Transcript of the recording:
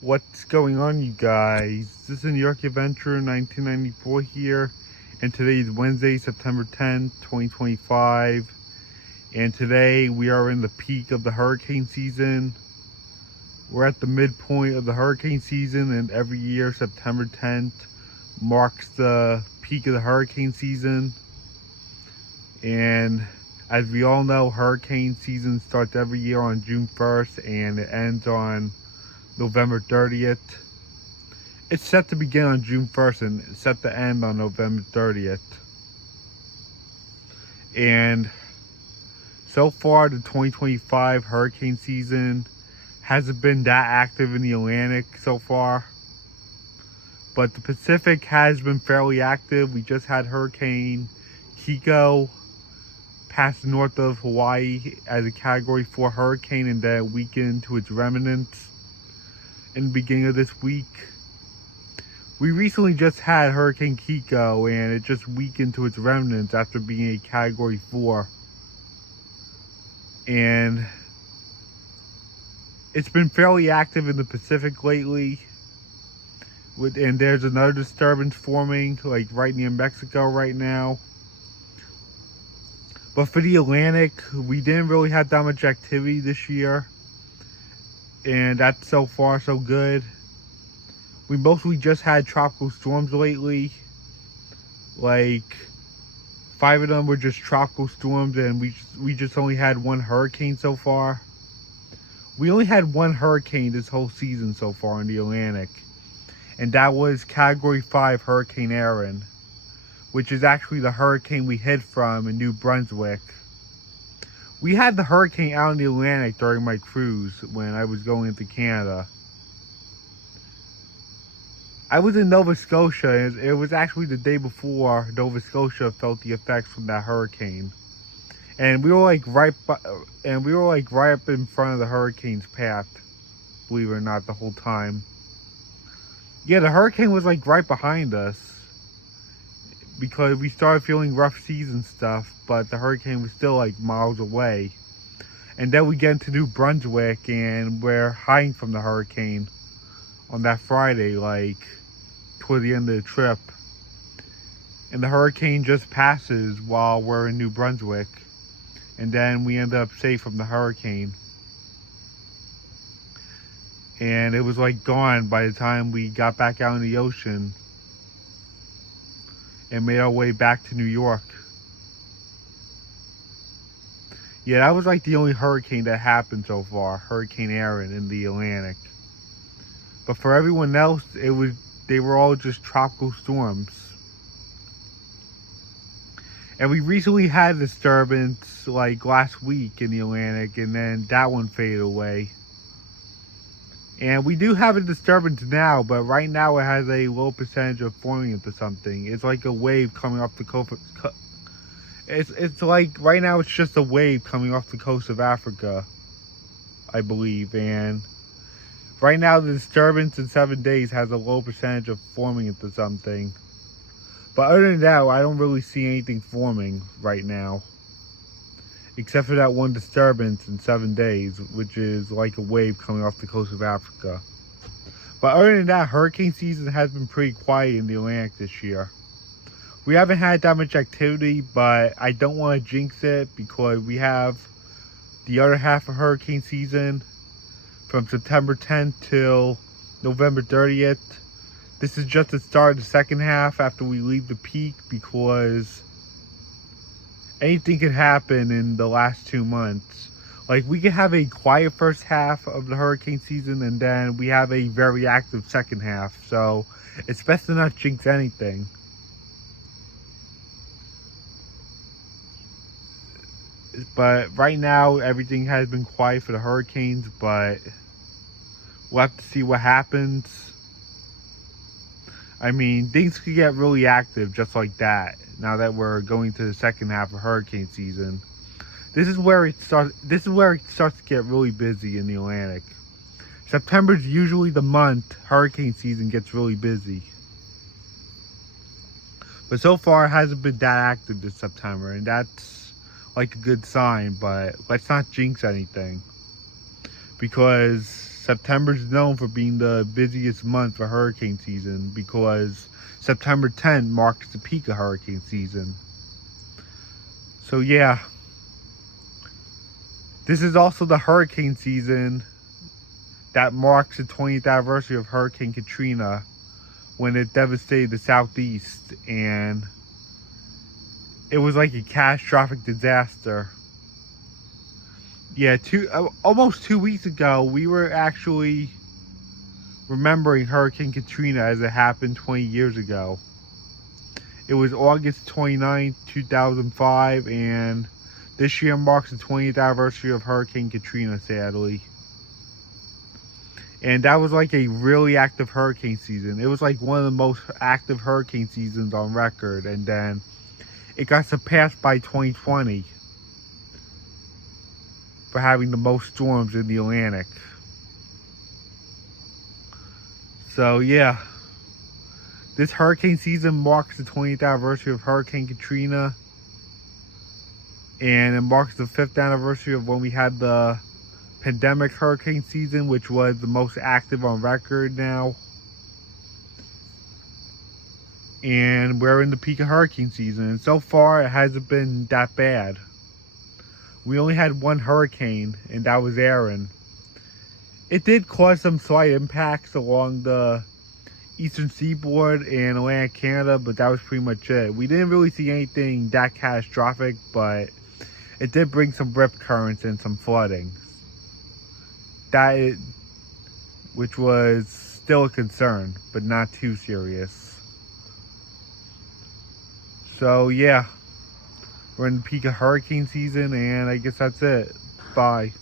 What's going on, you guys? This is New York Adventure 1994 here, and today is Wednesday, September 10th, 2025, and today we are in the peak of the hurricane season. We're at the midpoint of the hurricane season, and every year September 10th marks the peak of the hurricane season. And as we all know, hurricane season starts every year on June 1st and it ends on November 30th. It's set to begin on June 1st and it's set to end on November 30th. And so far, the 2025 hurricane season hasn't been that active in the Atlantic so far. But the Pacific has been fairly active. We just had Hurricane Katrina pass north of Hawaii as a Category 4 hurricane and then weakened to its remnants in the beginning of this week. We recently just had Hurricane Katrina and it just weakened to its remnants after being a Category 4. And it's been fairly active in the Pacific lately. And there's another disturbance forming like right near Mexico right now. But for the Atlantic, we didn't really have that much activity this year. And that's so far so good. We mostly just had tropical storms lately. Like 5 of them were just tropical storms, and we just only had one hurricane so far. We only had one hurricane this whole season so far in the Atlantic. And that was Category 5 Hurricane Erin, which is actually the hurricane we hid from in New Brunswick. We had the hurricane out in the Atlantic during my cruise when I was going into Canada. I was in Nova Scotia, and it was actually the day before Nova Scotia felt the effects from that hurricane. And we were like right up in front of the hurricane's path, believe it or not, the whole time. Yeah, the hurricane was like right behind us because we started feeling rough seas and stuff, but the hurricane was still like miles away. And then we get into New Brunswick and we're hiding from the hurricane on that Friday, like toward the end of the trip. And the hurricane just passes while we're in New Brunswick. And then we end up safe from the hurricane. And it was like gone by the time we got back out in the ocean and made our way back to New York. Yeah, that was like the only hurricane that happened so far, Hurricane Erin in the Atlantic. But for everyone else, they were all just tropical storms. And we recently had a disturbance like last week in the Atlantic, and then that one faded away. And we do have a disturbance now, but right now it has a low percentage of forming into something. It's like a wave coming off the coast. It's like right now it's just a wave coming off the coast of Africa, I believe. And right now the disturbance in 7 days has a low percentage of forming into something. But other than that, I don't really see anything forming right now. Except for that one disturbance in 7 days, which is like a wave coming off the coast of Africa. But other than that, hurricane season has been pretty quiet in the Atlantic this year. We haven't had that much activity, but I don't want to jinx it because we have the other half of hurricane season from September 10th till November 30th. This is just the start of the second half after we leave the peak, because anything could happen in the last 2 months. Like, we could have a quiet first half of the hurricane season and then we have a very active second half. So it's best to not jinx anything. But right now, everything has been quiet for the hurricanes, but we'll have to see what happens. I mean, things could get really active just like that now that we're going to the second half of hurricane season. This is where it starts to get really busy in the Atlantic. September is usually the month hurricane season gets really busy. But so far it hasn't been that active this September, and that's like a good sign, but let's not jinx anything. Because September's known for being the busiest month for hurricane season because September 10th marks the peak of hurricane season. So yeah, this is also the hurricane season that marks the 20th anniversary of Hurricane Katrina, when it devastated the Southeast, and it was like a catastrophic disaster. Yeah, almost 2 weeks ago, we were actually remembering Hurricane Katrina as it happened 20 years ago. It was August 29th, 2005, and this year marks the 20th anniversary of Hurricane Katrina, sadly. And that was like a really active hurricane season. It was like one of the most active hurricane seasons on record, and then it got surpassed by 2020 for having the most storms in the Atlantic. So yeah, this hurricane season marks the 20th anniversary of Hurricane Katrina, and it marks the 5th anniversary of when we had the pandemic hurricane season, which was the most active on record now. And we're in the peak of hurricane season, and so far it hasn't been that bad. We only had one hurricane, and that was Aaron. It did cause some slight impacts along the eastern seaboard and Atlantic Canada, but that was pretty much it. We didn't really see anything that catastrophic, but it did bring some rip currents and some flooding. Which was still a concern, but not too serious. So yeah, we're in the peak of hurricane season, and I guess that's it. Bye.